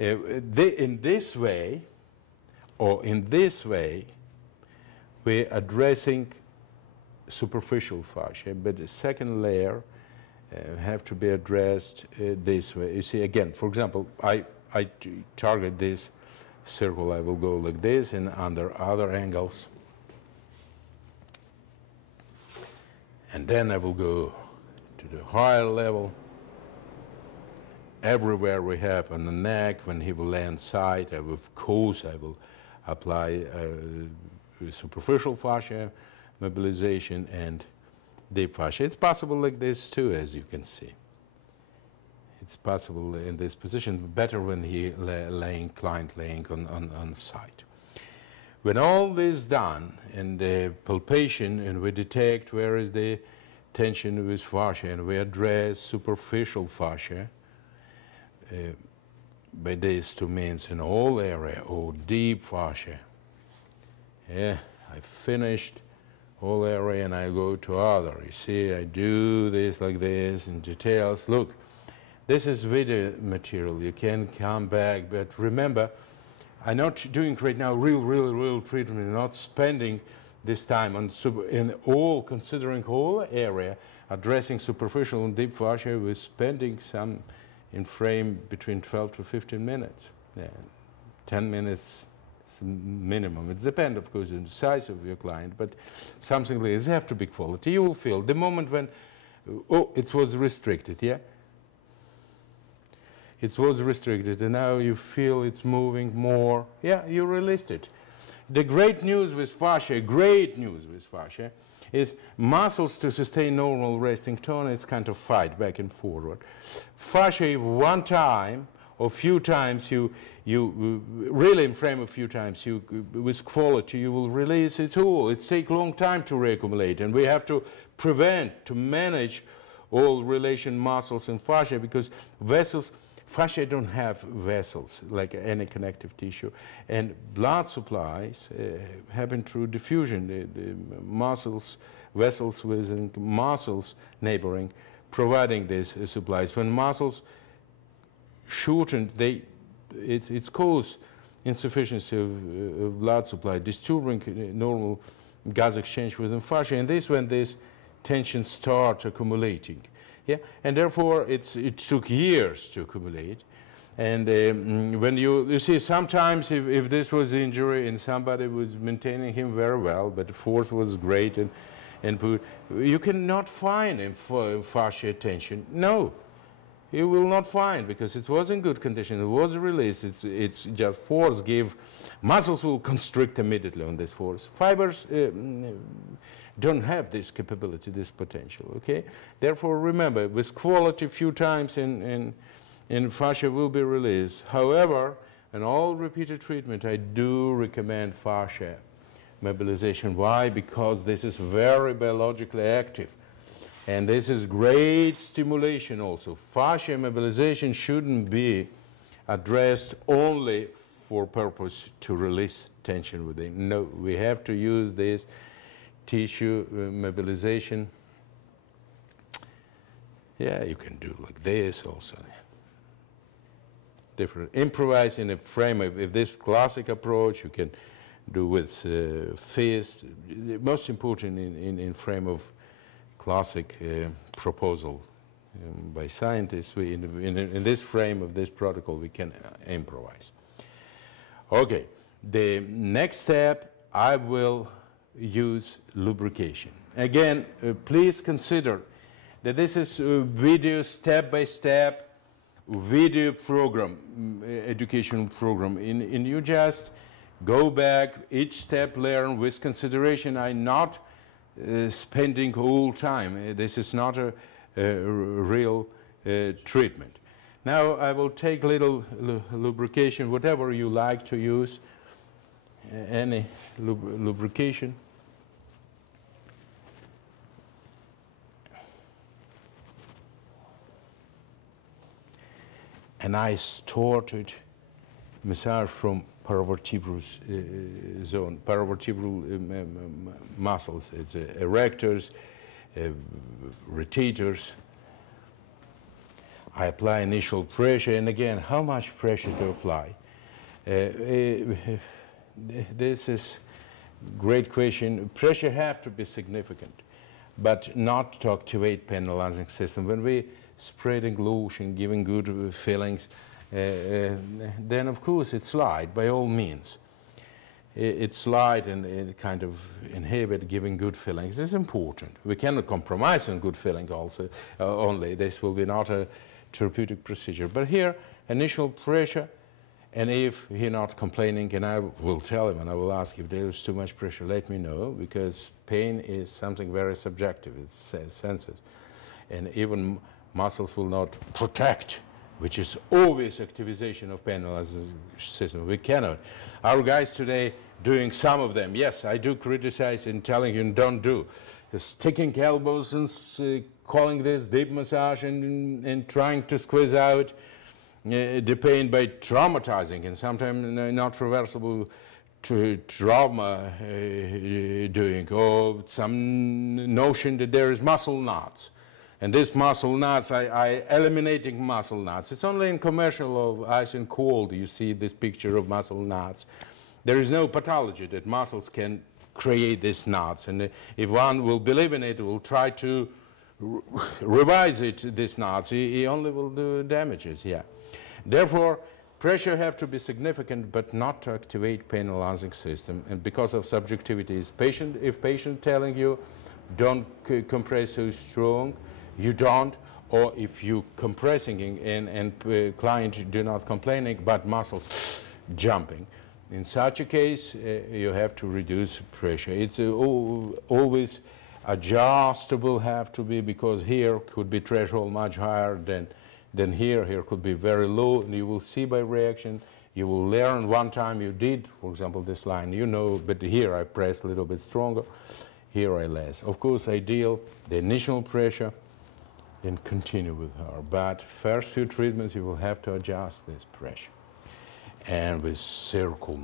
In this way, or in this way, we're addressing superficial fascia, but the second layer have to be addressed this way. You see, again, for example, I target this circle, I will go like this, and under other angles. And then I will go to the higher level. Everywhere we have on the neck, when he will land side, of course I will apply superficial fascia mobilization and deep fascia. It's possible like this too, as you can see. It's possible in this position, better when he client laying on side. When all this done and the palpation, and we detect where is the tension with fascia, and we address superficial fascia, by this to means in all area or deep fascia. Yeah, I finished whole area and I go to other. You see, I do this like this in details. Look, this is video material. You can come back, but remember, I'm not doing right now real treatment, not spending this time on considering whole area, addressing superficial and deep fascia. We're spending some in frame between 12 to 15 minutes. Yeah, 10 minutes is minimum. It depends, of course, on the size of your client, but something like this have to be quality. You will feel the moment when, oh, it was restricted, yeah? It was restricted, and now you feel it's moving more. Yeah, you released it. The great news with fascia, is muscles to sustain normal resting tone, it's kind of fight back and forward. Fascia, one time or few times, you really in frame a few times, with quality, you will release it all. It takes a long time to reaccumulate, and we have to to manage all relation muscles and fascia, because fascia don't have vessels like any connective tissue, and blood supplies happen through diffusion. The muscles, vessels within muscles neighboring, providing these supplies. When muscles shorten, it's cause insufficiency of blood supply, disturbing normal gas exchange within fascia, and this when these tensions start accumulating. Yeah, and therefore it took years to accumulate. And when you see, sometimes if this was injury and somebody was maintaining him very well, but the force was great, and you cannot find in fascia tension. No, you will not find, because it was in good condition. It was released. It's just force give. Muscles will constrict immediately on this force. Fibers don't have this capability, this potential, okay? Therefore, remember, with quality, few times in fascia will be released. However, in all repeated treatment, I do recommend fascia mobilization. Why? Because this is very biologically active. And this is great stimulation also. Fascia mobilization shouldn't be addressed only for purpose to release tension within. No, we have to use this tissue mobilization. Yeah, you can do like this also. Different. Improvise in a frame. If this classic approach, you can do with fist. The most important in frame of classic proposal by scientists, in this frame of this protocol, we can improvise. Okay, the next step, I will use lubrication. Again, please consider that this is a video step-by-step video program, educational program. And you just go back, each step learn with consideration. I'm not spending all time. This is not a real treatment. Now I will take little lubrication, whatever you like to use, any lubrication. And I started massage from paravertebral zone, paravertebral muscles. It's erectors, rotators. I apply initial pressure, and again, how much pressure to apply? This is great question. Pressure have to be significant, but not to activate penalizing system. When we spreading lotion, giving good feelings, then of course it's light by all means. It's light and it kind of inhibit giving good feelings. It's important. We cannot compromise on good feeling also only. This will be not a therapeutic procedure. But here, initial pressure, and if he's not complaining, and I will tell him and I will ask if there is too much pressure, let me know, because pain is something very subjective. It's senses. And even muscles will not protect, which is obvious activization of penalizing system. We cannot. Our guys today doing some of them. Yes, I do criticize and telling you don't do. The sticking elbows and calling this deep massage and trying to squeeze out the pain by traumatizing and sometimes not reversible trauma doing, or some notion that there is muscle knots. And these muscle knots, I eliminating muscle knots. It's only in commercial of ice and cold you see this picture of muscle knots. There is no pathology that muscles can create these knots. And if one will believe in it, will try to revise it, these knots, he only will do damages, yeah. Therefore, pressure have to be significant, but not to activate penalizing system. And because of subjectivity, if patient telling you, don't compress so strong, you don't, or if you compressing and client do not complaining, but muscles jumping. In such a case, you have to reduce pressure. It's always adjustable, have to be, because here could be threshold much higher than here. Here could be very low, and you will see by reaction. You will learn one time you did, for example, this line, you know, but here I press a little bit stronger, here I less. Of course, ideal, the initial pressure, then continue with her. But first few treatments, you will have to adjust this pressure. And with circle